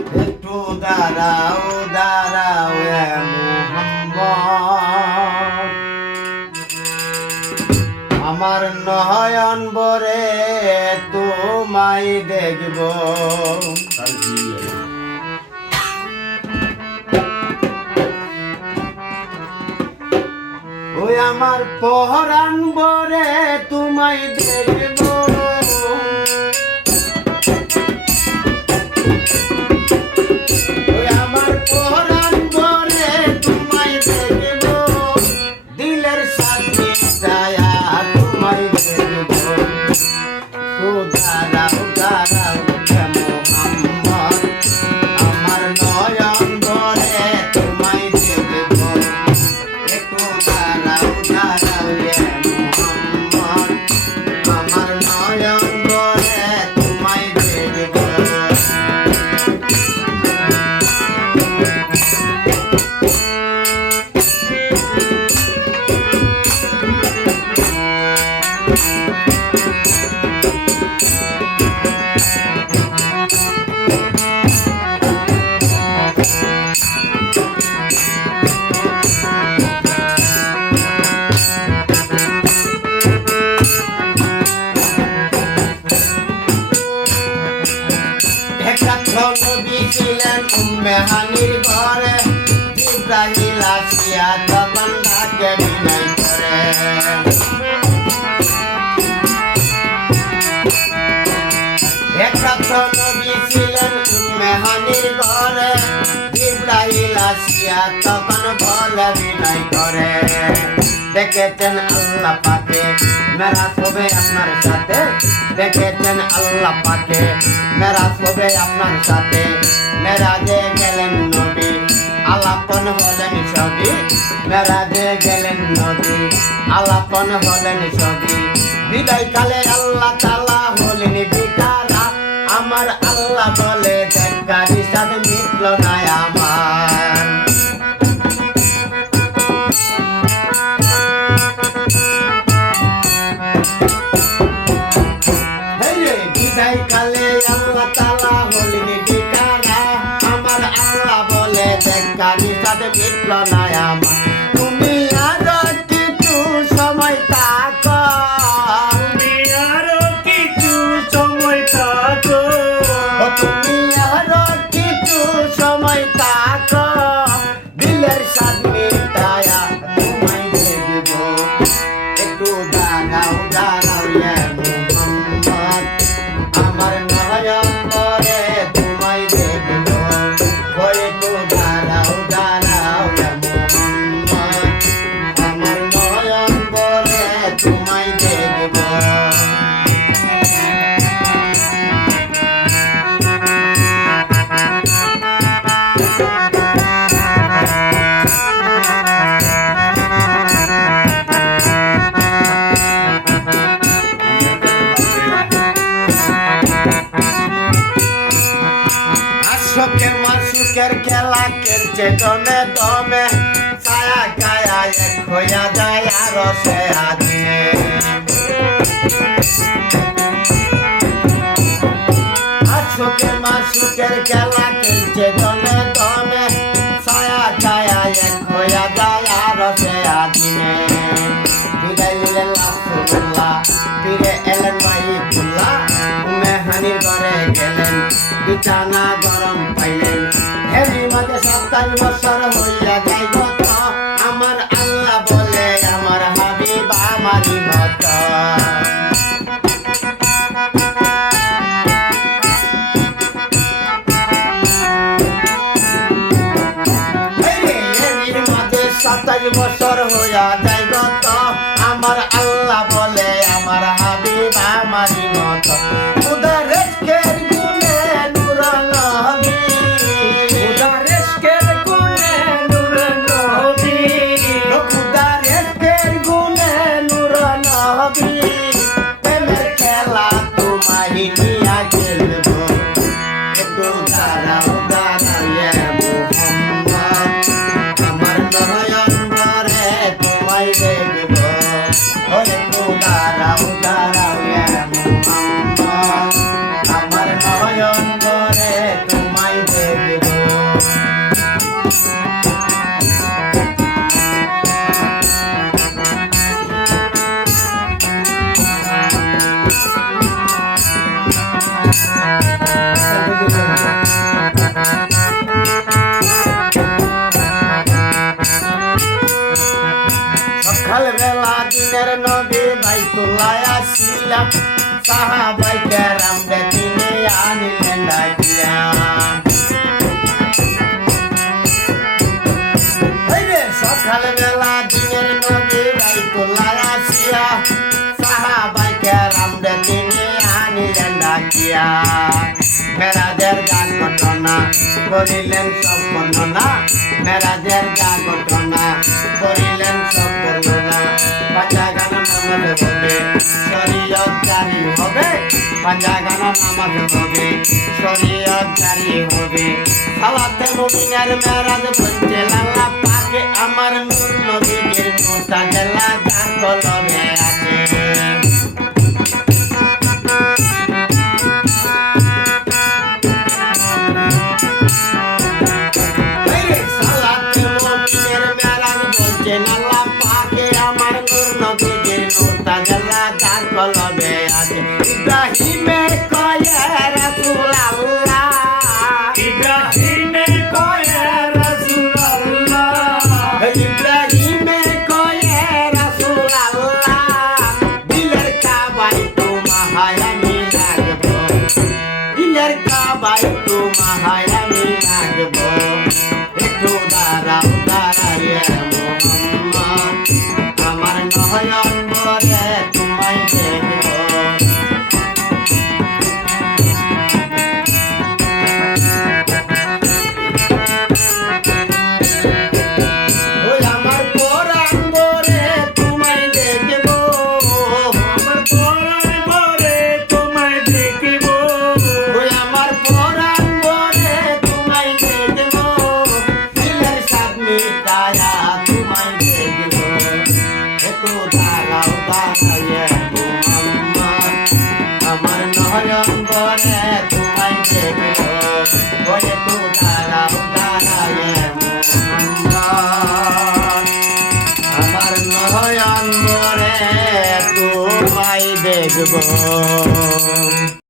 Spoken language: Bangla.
একটু দাঁড়াও দাঁড়াও এ মুহাম্মদ, আমার নয়ন ভরে তোমায় দেখব। ওই আমার পহরান ভরে তোমায় দেখব। ওই আমার পহরান ভরে তোমায় দেখব, দিলের সাথে ছায়া তোমায় দেখব। ও দাঁড়াও দাঁড়াও মুহাম্মদ, আমার নয়ন ভরে তোমায় দেখব। একটু দাঁড়াও দাঁড়াও মুহাম্মদ, আমার নয়ন ভরে তোমায় দেখব। নবী ছিলেন উম্মে হানির ঘরে, জিবরাইল আসিয়া তখন ডাকে বিনয় করে। নবী ছিলেন উম্মে হানির ঘরে, জিবরাইল আসিয়া তখন বলে বিনয় করে। দেখেছেন আল্লাহ পাকে মেরাজ হবে আপনার সাথে, দেখেছেন আল্লাহ পাকে মেরাজ হবে আপনার সাথে। মেরাজে গেলেন নবী, আলাপন হলেন সবই। মেরাজে গেলেন নবী, আলাপন হলেন সবই। বিদায় কালে আল্লাহ তাআলা হলেন বিকারা, আমার আল্লাহ বলে দেখার সাথে মিটল না আমার। কালে আল্লাহ তাআলা হলেন বিকারা, আমার আল্লাহ বলে দেখার সাথে মিটল না আমার। তুমি আরো কিছু সময় থাকো, তুমি আরো কিছু সময় থাকো, তুমি আরো কিছু সময় থাকো, দিলের স্বাদ মিটায়া তোমায় দেখব। একটু দাঁড়াও দাঁড়াও মুহাম্মদ, আমার নয়ন ভরে তোমায় দেখব। ওই একটু দাঁড়াও দাঁড়াও মুহাম্মদ, আমার নয়ন ভরে তোমায় দেখব। আশকের মাসুকের খেলা খেলছে দমে দমে, ছায়া গায়া এক হইয়া যায় আরো সে আদিনে। আশকের মাসুকের খেলা খেলছে দমে দমে, ছায়া গায়া এক হইয়া যায় আরো সে আদিনে। বিদায় নিলেন রাসূলুল্লাহ, ফিরে এলেন বাইতুল্লাহ, উম্মে হানির ঘরে গেলেন, বিছানা গরম পাইলেন। এরই মাঝে 27 বছর হইয়া যায় গত, আমার আল্লাহ বলে আমার হাবিব আমারই মত। এরই মাঝে 27 বছর হইয়া যায় গত, আমার আল্লাহ বলে আমার হাবিব আমারই মত। উদার রেস্কের গুণে নূর নবী, উদার রেস্কের গুণে নূর নবী, উদার রেস্কের গুণে নূর নবী। প্রেমের খেলা তোমায় নিয়া খেলব। একটু দাঁড়াও দাঁড়াও মুহাম্মদ, আমার নয়ন ভরে সাহাবাই কেরাম তিনি আনিলেন ডাকিয়া সকালবেলা দিনের নবী বাইতুল্লাহ আসিয়া সাহাবাই কেরাম তিনি আনিলেন ডাকিয়া মেরাজের গা ঘটনা করিলেন সব বর্ণনা মেরাজের গা ঘটনা করিলেন সব বর্ণনা পাঞ্জাগানা নামাজ হবে শরীয়ত জারি হবে পাঞ্জাগানা নামাজ হবে শরীয়ত জারি হবে সালাতে মুমিনের মেরাজ বলতে আল্লাহ পাকে আমার নূর নবীর নূরটা জেলা যার কলমে আছে ইব্রাহিমে কয়ে রাসূল আল্লাহ ইব্রাহিমে কয়ে রাসূল আল্লাহ ইব্রাহিমে কয়ে রাসূল আল্লাহ দিলের কাবায় তোমায় আমি লাগবো দিলের কাবায় তোমায় আমি লাগবো একটু দাঁড়াও দাঁড়াইয়া মোহাম্মদ আমার নয়ন ভরে তোমায় দেখবো আমার নয়ন বলে তোমায় দেখবো বলে তো দাঁড়াও দাঁড়াবে আমার নয়ন বলে তোমায় দেখবো।